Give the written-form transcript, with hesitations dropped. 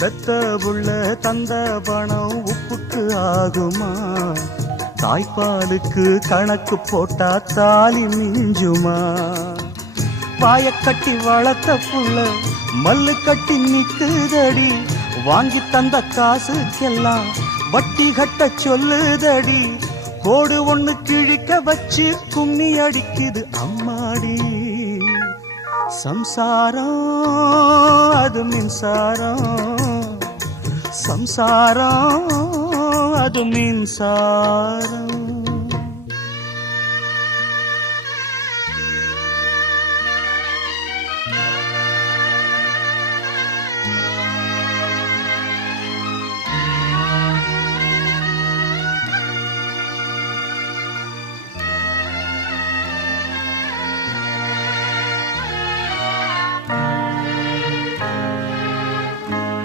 பெத்த புள்ள தந்த பணம் உப்புக்கு ஆகுமா? தாய்ப்பாலுக்கு கணக்கு போட்டா தாலி மிஞ்சுமா? வாய கட்டி வளர்த்த புள்ள மல்லு கட்டி நிக்குதடி, வாங்கி தந்த காசுக்கெல்லாம் வட்டி கட்ட சொல்லுதடி. கோடு ஒண்ணு கிழிக்க வச்சு கும்மி அடிக்குது அம்மாடி. சம்சாரம் அது மின்சாரம், சம்சாரம் அது மின்சாரம்.